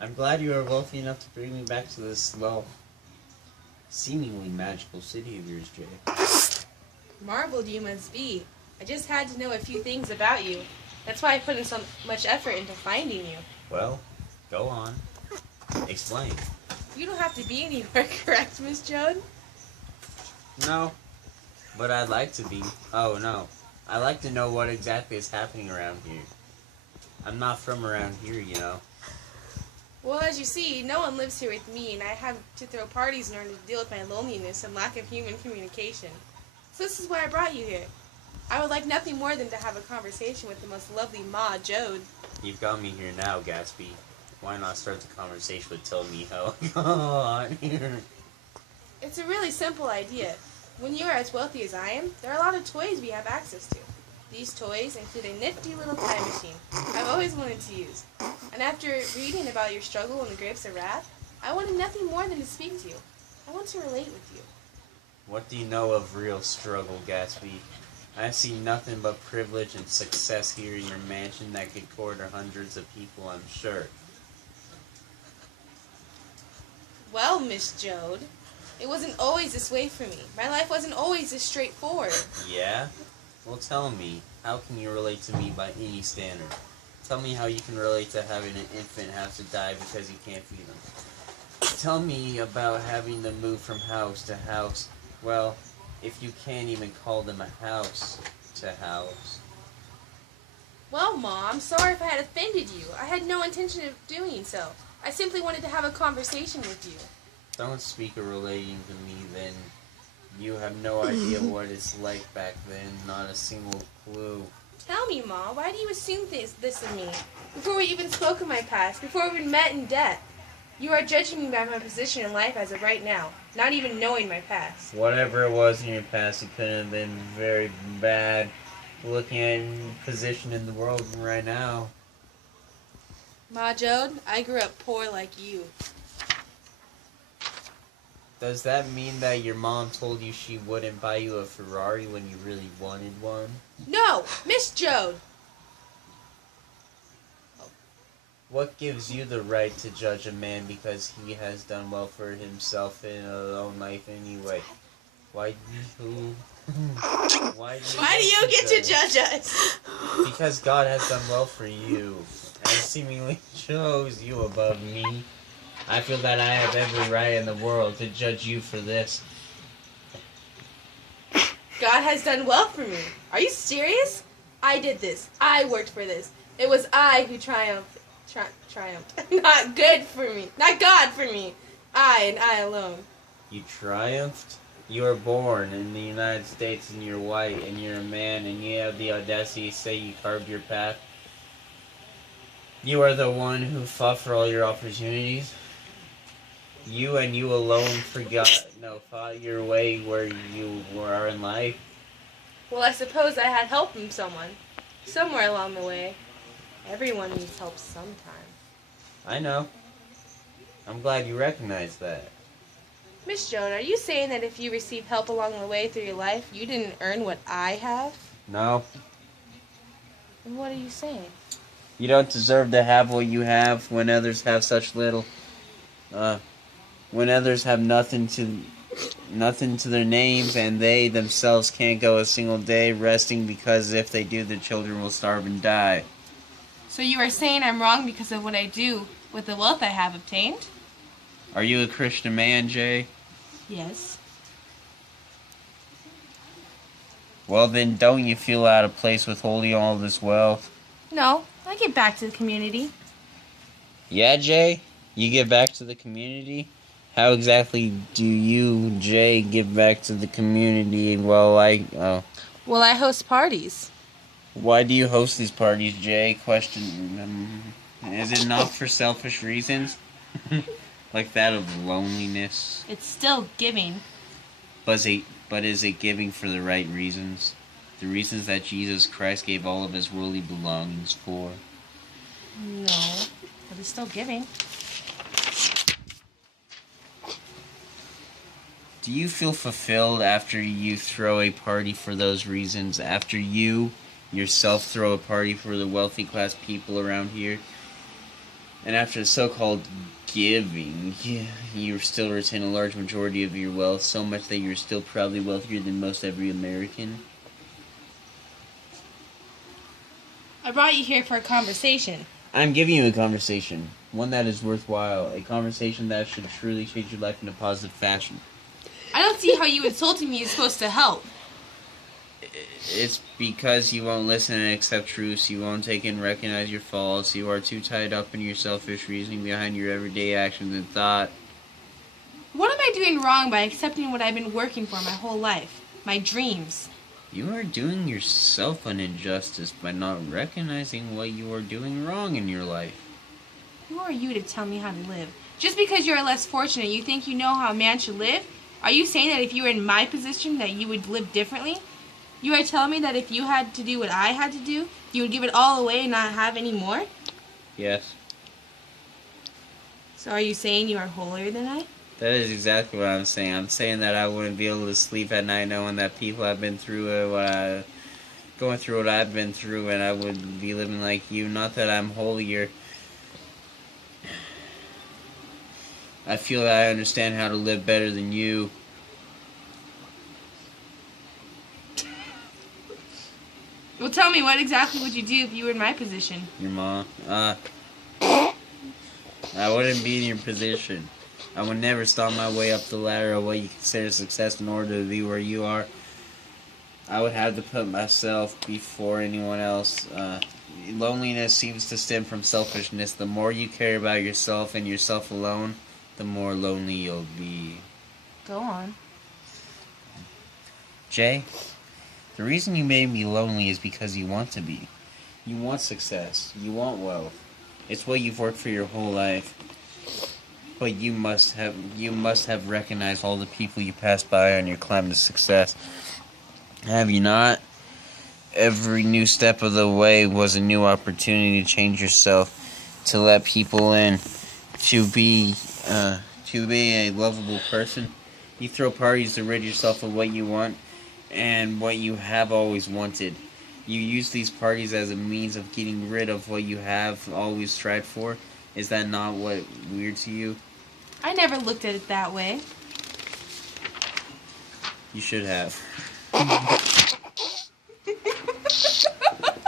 I'm glad you are wealthy enough to bring me back to this, well, seemingly magical city of yours, Jay. Marveled you must be. I just had to know a few things about you. That's why I put in so much effort into finding you. Well, go on. Explain. You don't have to be anywhere, correct, Miss Joan? No, but I'd like to be. Oh, no. I'd like to know what exactly is happening around here. I'm not from around here, you know. Well, as you see, no one lives here with me, and I have to throw parties in order to deal with my loneliness and lack of human communication. So this is why I brought you here. I would like nothing more than to have a conversation with the most lovely Ma Jode. You've got me here now, Gatsby. Why not start the conversation with telling me how I got here? It's a really simple idea. When you are as wealthy as I am, there are a lot of toys we have access to. These toys include a nifty little time machine I've always wanted to use. And after reading about your struggle in the Grapes of Wrath, I wanted nothing more than to speak to you. I want to relate with you. What do you know of real struggle, Gatsby? I see nothing but privilege and success here in your mansion that could quarter hundreds of people, I'm sure. Well, Miss Jode, it wasn't always this way for me. My life wasn't always this straightforward. Yeah? Well, tell me, how can you relate to me by any standard? Tell me how you can relate to having an infant have to die because you can't feed them. Tell me about having to move from house to house. Well, if you can't even call them a house to house. Well, Ma, I'm sorry if I had offended you. I had no intention of doing so. I simply wanted to have a conversation with you. Don't speak of relating to me then. You have no idea what it's like back then, not a single clue. Tell me, Ma, why do you assume this of me? Before we even spoke of my past, before we met in death. You are judging me by my position in life as of right now, not even knowing my past. Whatever it was in your past, it could have been very bad. Looking at your position in the world right now. Ma Jode, I grew up poor like you. Does that mean that your mom told you she wouldn't buy you a Ferrari when you really wanted one? No, Miss Jode. What gives you the right to judge a man because he has done well for himself in his own life anyway? Why do you... Why do you get to judge us? Because God has done well for you, and seemingly chose you above me. I feel that I have every right in the world to judge you for this. God has done well for me. Are you serious? I did this. I worked for this. It was I who triumphed. Not good for me. Not God for me. I and I alone. You triumphed? You were born in the United States and you're white and you're a man and you have the audacity to say you carved your path. You are the one who fought for all your opportunities. You and you alone fought your way where you are in life. Well, I suppose I had help from someone. Somewhere along the way. Everyone needs help sometime. I know. I'm glad you recognize that. Miss Joan, are you saying that if you receive help along the way through your life, you didn't earn what I have? No. And what are you saying? You don't deserve to have what you have when others have such little. When others have nothing to their names and they themselves can't go a single day resting because if they do, their children will starve and die. So you are saying I'm wrong because of what I do with the wealth I have obtained? Are you a Christian man, Jay? Yes. Well then, don't you feel out of place with holding all this wealth? No, I give back to the community. Yeah, Jay? You give back to the community? How exactly do you, Jay, give back to the community? Well, I host parties. Why do you host these parties, Jay? Question, is it not for selfish reasons? Like that of loneliness? It's still giving. But is it giving for the right reasons? The reasons that Jesus Christ gave all of his worldly belongings for? No, but it's still giving. Do you feel fulfilled after you throw a party for those reasons? After you yourself throw a party for the wealthy class people around here? And after the so-called giving, you still retain a large majority of your wealth, so much that you're still probably wealthier than most every American. I brought you here for a conversation. I'm giving you a conversation. One that is worthwhile. A conversation that should truly change your life in a positive fashion. I don't see how you insulting me is supposed to help. It's because you won't listen and accept truths. You won't take and recognize your faults. You are too tied up in your selfish reasoning behind your everyday actions and thought. What am I doing wrong by accepting what I've been working for my whole life? My dreams. You are doing yourself an injustice by not recognizing what you are doing wrong in your life. Who are you to tell me how to live? Just because you're less fortunate, you think you know how a man should live? Are you saying that if you were in my position that you would live differently? You are telling me that if you had to do what I had to do, you would give it all away and not have any more? Yes. So are you saying you are holier than I? That is exactly what I'm saying. I'm saying that I wouldn't be able to sleep at night knowing that people have been through going through what I've been through, and I would be living like you. Not that I'm holier. I feel that I understand how to live better than you. Well, tell me, what exactly would you do if you were in my position? Your mom. I wouldn't be in your position. I would never stomp my way up the ladder of what you consider success in order to be where you are. I would have to put myself before anyone else. Loneliness seems to stem from selfishness. The more you care about yourself and yourself alone, the more lonely you'll be. Go on. Jay, the reason you made me lonely is because you want to be. You want success. You want wealth. It's what you've worked for your whole life. But you must have recognized all the people you passed by on your climb to success. Have you not? Every new step of the way was a new opportunity to change yourself, to let people in, to be a lovable person. You throw parties to rid yourself of what you want and what you have always wanted. You use these parties as a means of getting rid of what you have always strived for. Is that not what weird to you? I never looked at it that way. You should have.